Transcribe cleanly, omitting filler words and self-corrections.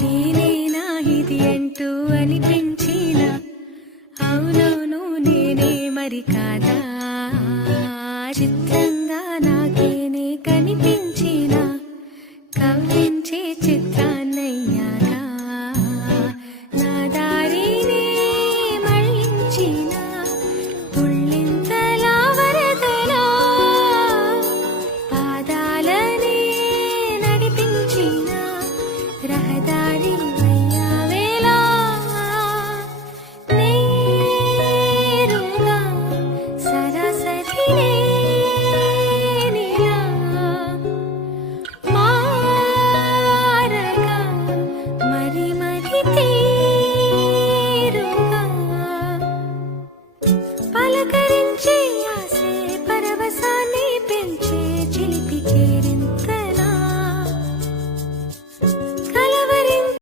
నేనేనా ఇది అంటూ అనిపించిన అవునవును నేనే మరి కాదా చిత్రంగా నాకేనే కనిపించిన కవ్వించే చిత్రాన్నయ్యాగా నా దారినే మళ్ళించిన పుళ్ళింతలా వరదలా పాదాలనే నడిపించిన రహదారి అయ్యావేలా నేరుగా సరాసరి నేనిలా మారగా మరి మరి